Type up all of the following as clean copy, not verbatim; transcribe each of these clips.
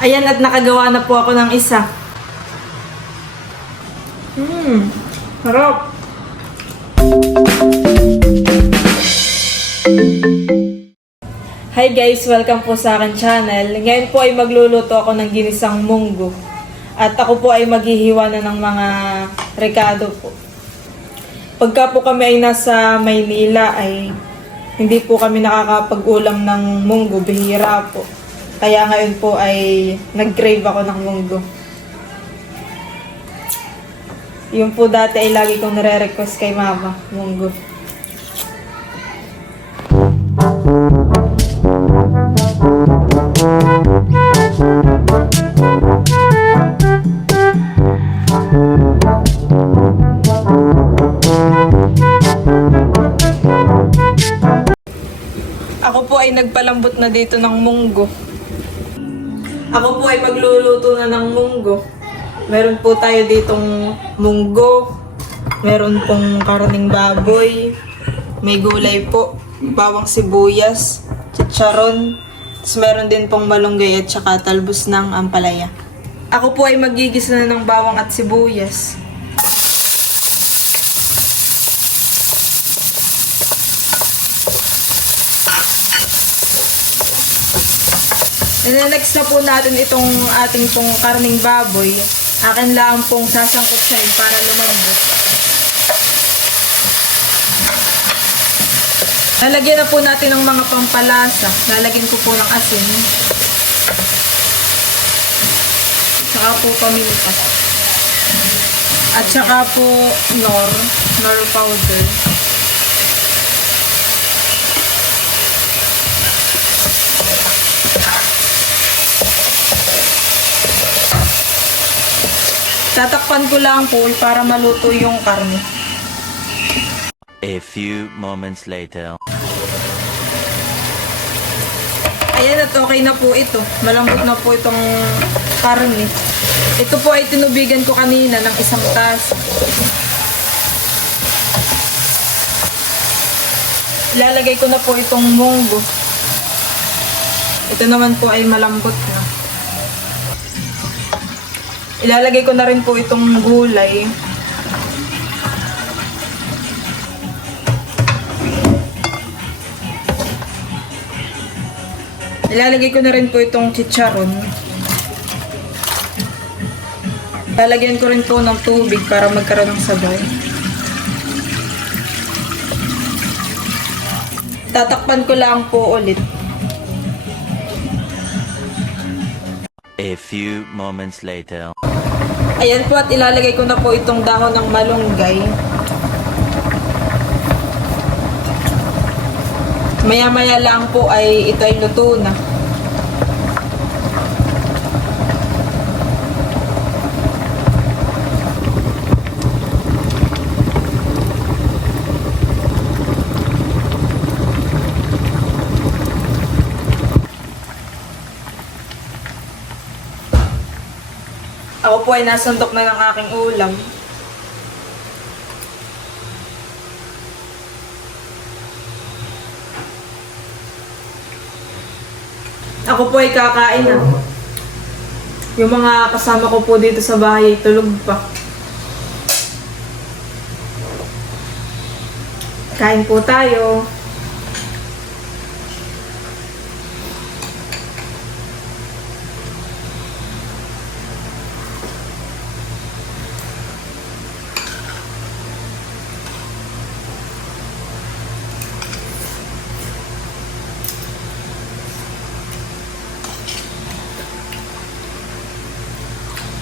Ayan, at nakagawa na po ako ng isa. Sarap. Hi guys, welcome po sa akin channel. Ngayon po ay magluluto ako ng ginisang munggo. At ako po ay maghihiwa na ng mga rekado po. Pagka po kami ay nasa Maynila ay hindi po kami nakakapag-ulam ng munggo, bihira po. Kaya ngayon po ay nag-crave ako ng munggo. Yung po dati ay lagi kong nare-request kay mama, munggo. Ako po ay nagpalambot na dito ng munggo. Ako po ay magluluto na ng munggo. Meron po tayo ditong munggo. Meron pong karning baboy. May gulay po. Bawang sibuyas. Chicharon. Tapos meron din pong malunggay at saka talbos ng ampalaya. Ako po ay magigisa na ng bawang at sibuyas. Next na po natin itong ating pong karning baboy. Akin lang pong sasangkutsahin para lumambot. Lalagyan na po natin ng mga pampalasa. Lalagyan ko po ng asin. Saka po paminta. At saka po nor powder. Tatakpan ko lang po para maluto yung karne. A few moments later. Ayan, at okay na po ito. Malambot na po itong karne. Ito po ay tinubigan ko kanina ng 1 tasa. Ilalagay ko na po itong munggo. Ito naman po ay malambot na. Ilalagay ko na rin po itong gulay. Ilalagay ko na rin po itong chicharon. Lalagyan ko rin po ng tubig para magkaroon ng sabaw. Tatakpan ko lang po ulit. A few moments later. Ayan po, at ilalagay ko na po itong dahon ng malunggay. Maya-maya lang po ay ito ay luto na. Ako po ay nasundok na ng aking ulam. Ako po ay kakain na. Yung mga kasama ko po dito sa bahay ay tulog pa. Kain po tayo.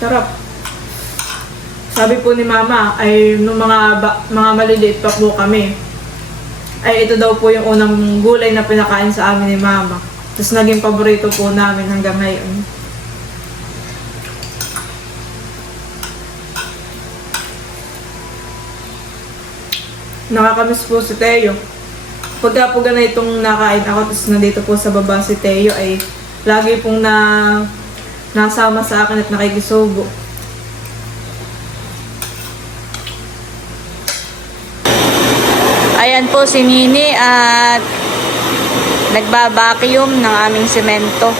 Sarap. Sabi po ni mama ay nung mga maliliit pa po kami, ay ito daw po yung unang gulay na pinakain sa amin ni mama. Tapos naging paborito po namin hanggang ngayon. Nakakamiss po si Teo. Pagka po ganitong nakain ako, tapos nandito po sa baba si Teo, ay lagi pong nasama sa akin at nakikisubo. Ayan po si Nini at nagbabacuum ng aming semento.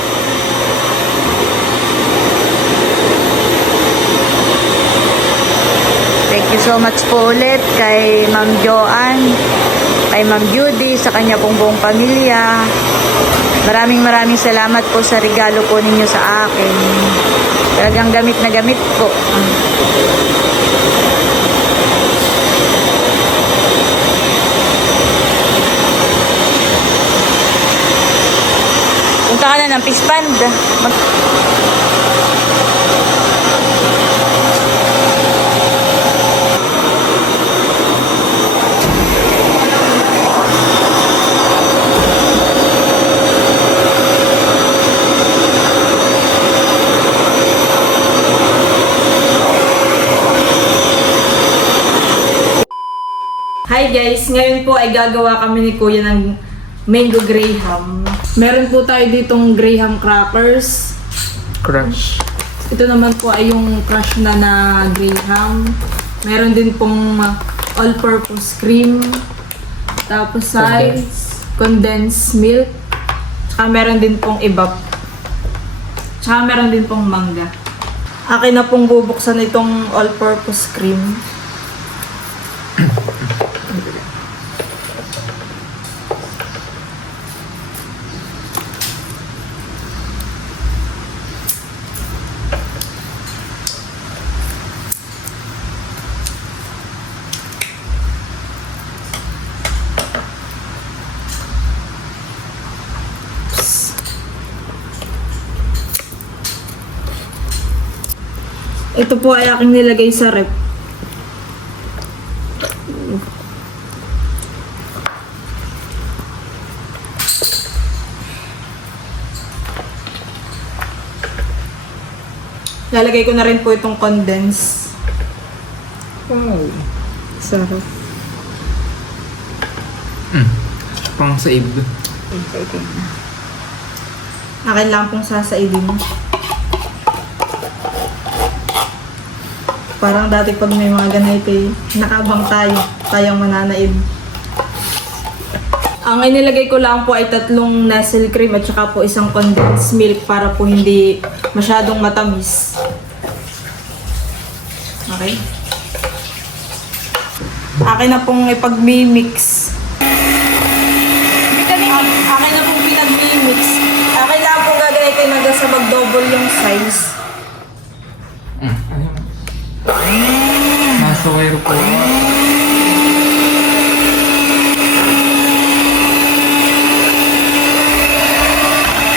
so much po ulit kay Ma'am Joanne, kay Ma'am Judy, sa kanya pong buong pamilya. Maraming salamat po sa regalo po ninyo sa akin. Talagang gamit na gamit po. Punta ka na ng fish pond. Hi guys! Ngayon po ay gagawa kami ni Kuya ng mango graham. Meron po tayo ditong graham crackers. Crush. Ito naman po ay yung crush na graham. Meron din pong all-purpose cream. Tapos sides, condensed milk. Tsaka meron din pong ibap. Tsaka meron din pong mangga. Akin na pong bubuksan itong all-purpose cream. Ito po ay aking nilagay sa rep. Lalagay ko na rin po itong condense. Wow. Sarap. Pang save. Akin lang pong sasaidin. Parang dati pag may mga ganito nakabang tayong mananaid. Ang inilagay ko lang po ay 3 Nestle cream at saka po isang condensed milk para po hindi masyadong matamis. Okay. Akin na pong ipag-mimix. Akin na pong pinag-mimix. Akin lang pong gagawin hanggang sa mag-double yung size. Nasa wire po.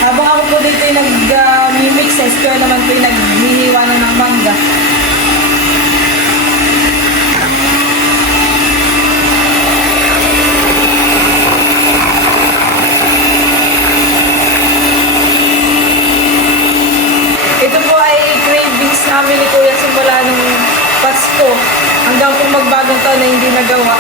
Habang ako po dito yung nag-mimix, kaya naman po yung naghihiwa na ng mangga. Ito po ay cravings namin ni Kuya simula nung Pasko hanggang po magbagong taon na hindi nagawa.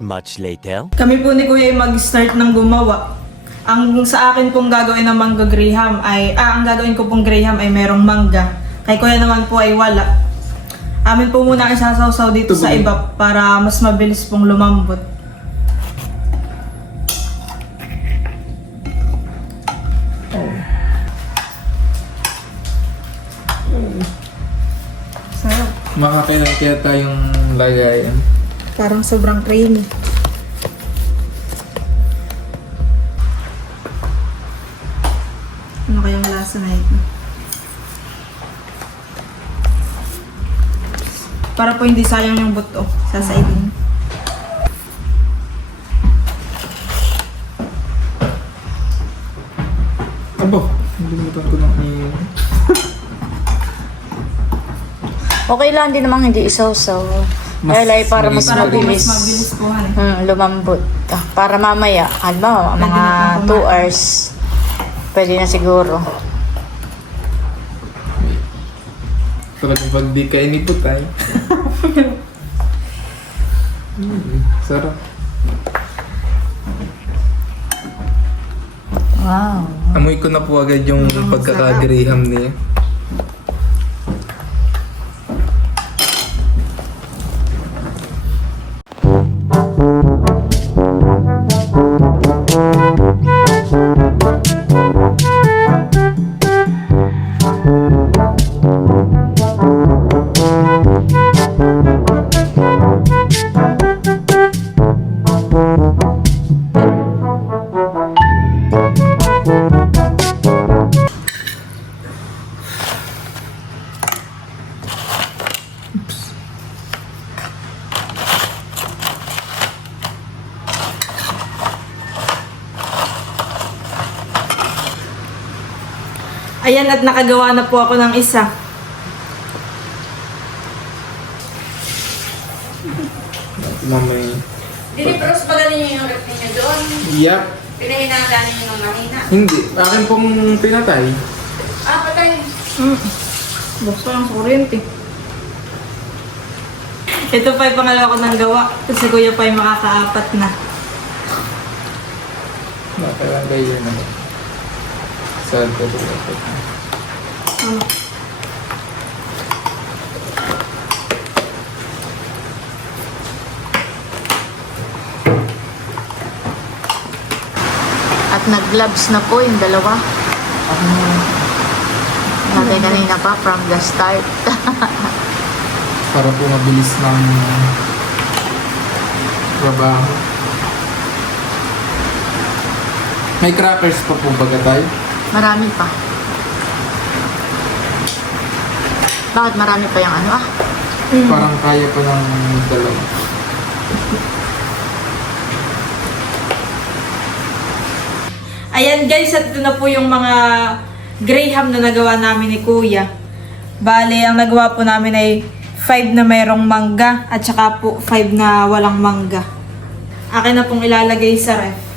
Much later. Kami po ni Kuya ay mag-start ng gumawa. Ang sa akin pong gagawin ng mangga graham ay, ang gagawin ko pong graham ay merong mangga. Kay Kuya naman po ay wala. Amin po muna isasawsaw dito sa iba para mas mabilis pong lumambot. Sarap. Makakailan kaya tayong lagayan. Parang sobrang creamy. Ano kayang lasa na ito? Para po hindi sayang yung buto. Sasaidin. Abo, nalimutan ko ng Okay lang din namang hindi isaw-saw. Kaya para mas Para po mas mabilis. mabilis po. Lumambot. Para mamaya, halimbawa, Pwede mga na pong 2 kumain. hours, pwede na siguro. Talagang pag di ka iniputay. Sarap. Wow. Amoy ko na po agad yung pagkakagraham niya. Ayan, at nakagawa na po ako ng isa. Mamay. Dinipros ba ganin niyo yung rep ninyo doon? Yap. Pinahinagaan niyo yung mahina. Hindi. Akin pong pinatay. Ah, patay. Bukso lang sa kuryente. Ito pa yung pangalawa ko nang gawa. Kasi kuya pa yung makakaapat na. Nakalagay yun naman. Saan ko ito? At nag-gloves na po yung dalawa. Natin kanina pa from the start. Para po mabilis ng trabaho. May crackers pa po baga tayo? Marami pa. Bakit marami pa yung ano ah? Parang kaya pa ng dalawa. Ayan guys, at ito na po yung mga graham na nagawa namin ni kuya. Bale, ang nagawa po namin ay 5 na mayroong mangga at saka po 5 na walang mangga. Akin na pong ilalagay sa ref.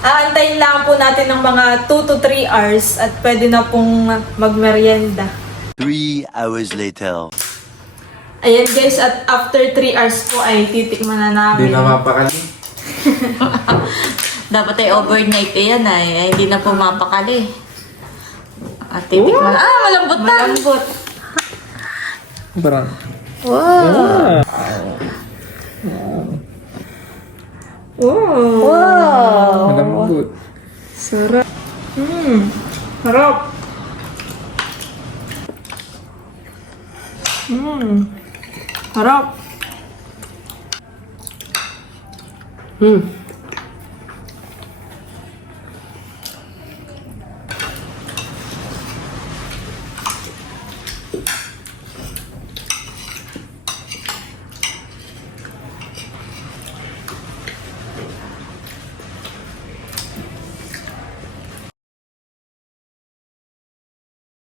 Aantayin lang po natin ng mga 2 to 3 hours at pwede na pong magmerienda. 3 hours later. Ayan guys, at after 3 hours po ay titikman na namin. Hindi na mapakali. Dapat ay overnight yan ay hindi na pumapakali. At titikman. Ah, malambot na! Malambot. Parang... Wow! Wow! Wow! malambot. Sarap. Sarap. Sarap.